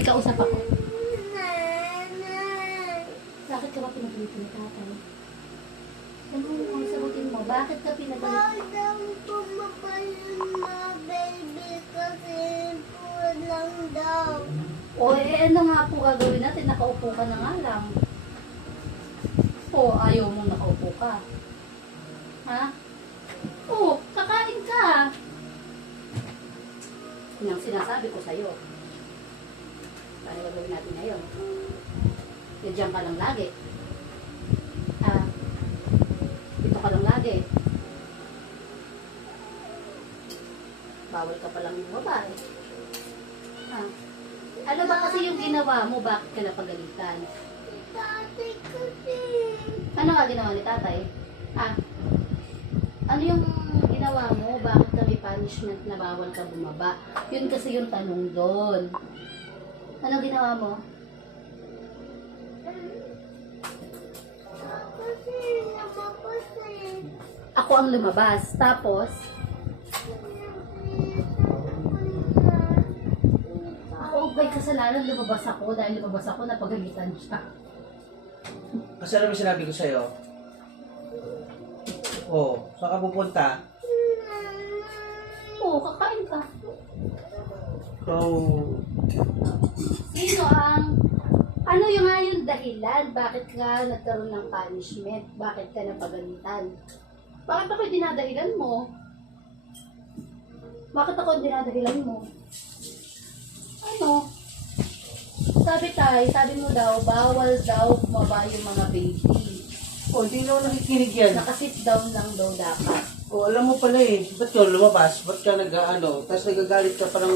May kausap ako. Bakit ka ba pinagalitan ni tatay? Ano ang sagutin mo? Bakit ka pinagalitan? Parang pumapayon na baby kasi food lang daw. O ano nga po gagawin natin? Nakaupo ka na nga lang. O ayaw mong nakaupo ka. Ha? O, kakain ka. Yan ang sinasabi ko sa'yo. Paano gagawin natin ngayon? Diyan ka lang lagi. Dito ka lang lagi. Bawal ka palang bumaba eh. Ano ba kasi yung ginawa mo? Bakit ka napagalitan? Tatay kasi. Ano nga ginawa ni tatay? Ano yung ginawa mo? Bakit ka may punishment na bawal ka bumaba? Yun kasi yung tanong doon. Ano ginawa mo? Kasi lumabas eh. Ako ang lumabas. Tapos, ako may kasalanan, lumabas ako. Dahil lumabas ako, napagalitan siya. Kasi ano yung sinabi ko sa'yo? Oh, saan ka pupunta? Oo, kakain ka. Oh, Sino ang... Ano yung nga yung dahilan? Bakit ka nagkaroon ng punishment? Bakit ka napagalitan? Bakit ako yung dinadahilan mo? Bakit ako yung dinadahilan mo? Ano? Sabi mo daw, bawal daw bumaba yung mga baby. oh, hindi na ako nakikinig yan. Nakasit down lang daw dapat. Oh, alam mo pala eh. Ba't ka lumabas? Ba't ka nag-ano? Tapos nagagalit ka parang...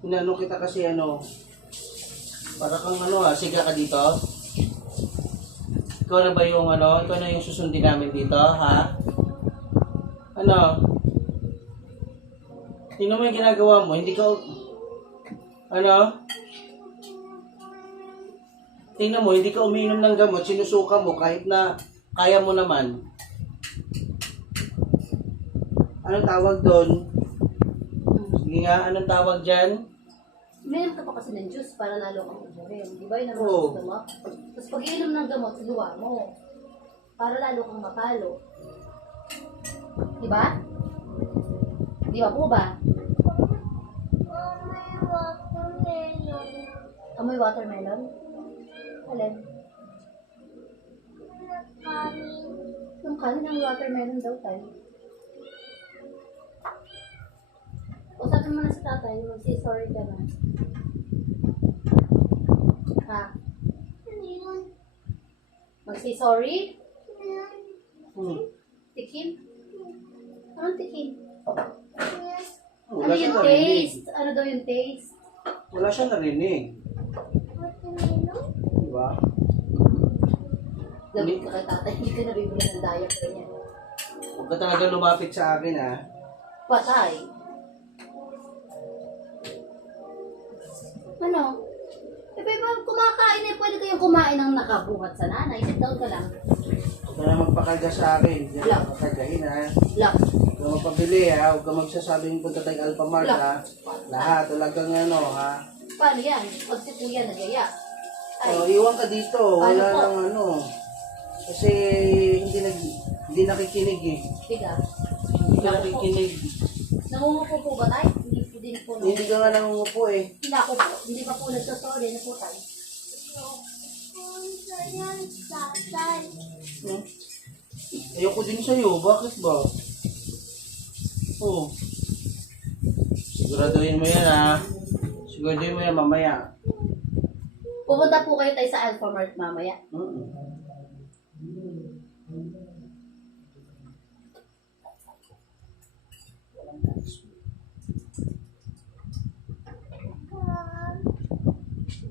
Inano kita kasi ano... Para kang ano siga ka dito? Ikaw na ba yung ano? Ikaw na yung susundin namin dito, ha? Ano? Tingnan mo yung ginagawa mo. Hindi ka... Ano? Tingnan mo, hindi ka umiinom ng gamot. Sinusuka mo kahit na kaya mo naman. Anong tawag doon? Sige nga, anong tawag dyan? Meron ka pa kasi ng juice para lalo kang ubuhin. Di ba yun ang Oo. gusto mo? Tapos pag iinom ng gamot, luwa mo. Para lalo kang mapalo. Di ba? Di ba po ba? Oh, may watermelon. Amoy watermelon? Alin? Kanin. Yung kanin ng watermelon daw tayo. Usapin mo na si tatay, mag-sorry ka na. Ha? Ano yun? Mag-sorry? Tikim? Anong tikim? Ano Wala siyang yung narinig. taste? Ano daw yung taste? Wala siyang narinig. Watermelon? Diba? Labit ka kay tatay, hindi ka nabibili ng diaper niya. Huwag ka talaga lumapit sa akin, ha? Patay. Ano? Eh, pero kumakain eh, pwede kayong kumain ng nakabuhat sa nanay. Sit down ka lang. Huwag ka na magpakarga sa akin. Hindi Wala. ka magpakargahin, ha? Lock. Huwag ka magpabili, ha? Huwag ka magsasabing punta tayong Alphamart, ha? Lahat. Wala kang ano, ha? Paano yan? Pag si kuya nagaya. Ay, O, iwan ka dito. Wala Ano po? nang ano. Kasi hindi nakikinig, eh. biga. Hindi ka nakikinig. Nangungupo po ba tayo? Hindi po. Hindi ka nga nangungupo, eh. Hindi ako po. Hindi pa po nagsasorry na po tayo. Punta yan, tatay. Hmm? Ayoko din sa'yo. Bakit ba? Oh. Siguraduhin mo yan, ha? Siguraduhin mo yan mamaya. Pupunta po kayo tayo sa Alphamart mamaya. Mm.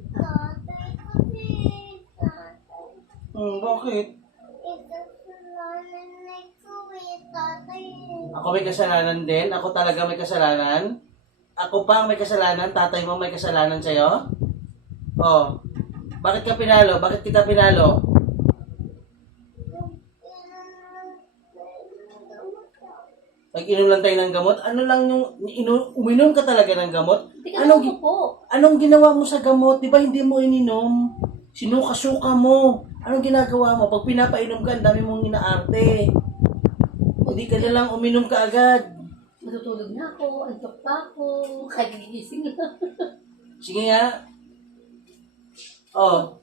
Tatay kasi. Tatay. Bakit? Ikasalanan na ikaw eh, tatay. Ako may kasalanan din? Ako talaga may kasalanan? Ako pa ang may kasalanan? Tatay mo may kasalanan sa'yo? Oh. Bakit ka pinalo? Bakit kita pinalo? Nag-inom lang tayo ng gamot? Ano lang yung, uminom ka talaga ng gamot? Hindi ka Anong, naman po. anong ginawa mo sa gamot? Di ba hindi mo ininom? Sinuka-suka mo. Anong ginagawa mo? Pag pinapainom ka, ang dami mong inaarte. Hindi ka na lang uminom ka agad. Matutulog na ako, antok pa ako, kagigising lang. Sige nga. Oh.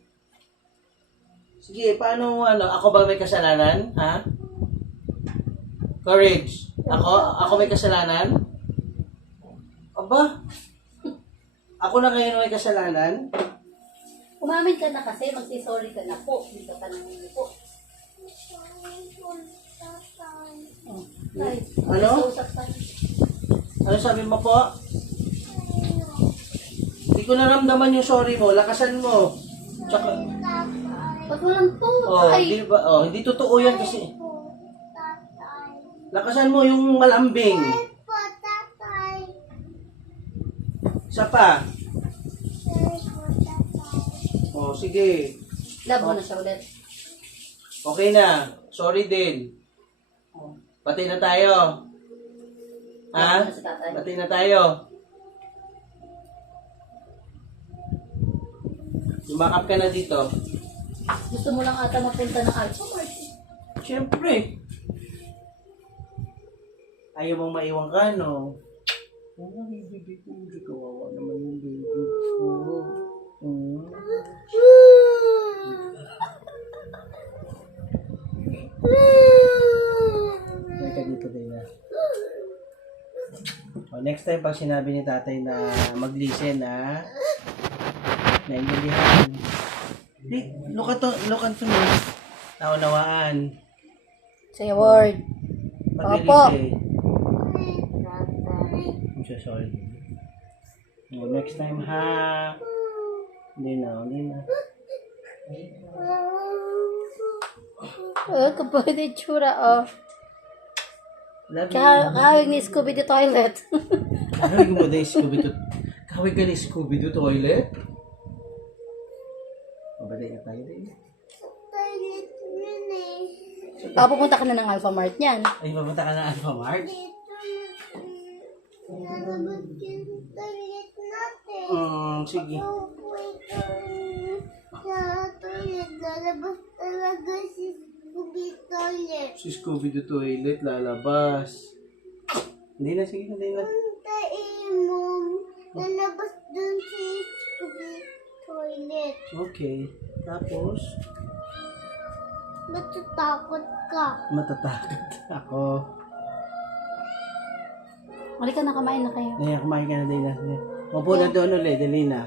Sige, paano ako ba may kasalanan? Ha? Courage. Ako may kasalanan? Aba? Ako na kayo may kasalanan? Umamin ka na kasi, magsisorry ka na po. Hindi ka pa naman po. Sorry po, tatay. Oh, ay, Ano? mag-usap tayo. Ano sabi mo po? Hindi ko naramdaman yung sorry mo. Lakasan mo. Tsaka, Tatay. Ba't walang to? oh, Ay, di ba? Oh, hindi totoo yan kasi. Po, tatay. Lakasan mo yung malambing. Po, tatay. Isa pa. Sorry po, tatay. Oh, sige. love mo na siya ulit. Okay na. Sorry din. Pati na tayo. Ha? Love mo na si tatay. Pati na tayo. Lumakap ka na dito. Gusto mo lang ata mapunta ng Alpha Mart. Siyempre. Ayaw mong maiwan ka, no? Oo, yung baby ko. Hindi kawawa naman yung baby ko. May ka dito, Dina. O, next time, pag sinabi ni tatay na mag-listen, ha? Naintindihan. Di, look at me. Naunawaan. Say a word. Opo. I'm so sorry. Oh, next time, ha? Hindi na. Oh, kapag na itsura, oh. Love you. Kahawig ni Scooby the toilet. Kahawig mo na yung Scooby-Doo. Kahawig ka ni Scooby-Doo toilet? Mabalay na tayo din. Toilet yun eh. Pupunta ka na ng Alpha Mart niyan. Ay, mapunta ka na Alpha Mart? Dito lalabas yung toilet natin. Sige. Opo, ito sa toilet. Lalabas talaga si Scooby toilet. Si Scooby-Doo toilet, lalabas. Hindi na, sige, hindi na. Puntain mo. Lalabas dun si Scooby toilet. Okay. Tapos, Matatakot ka. matatakot ako. Halika na, kamain na kayo. Kumain ka na, Dina. Mapo na doon ulit, dali na.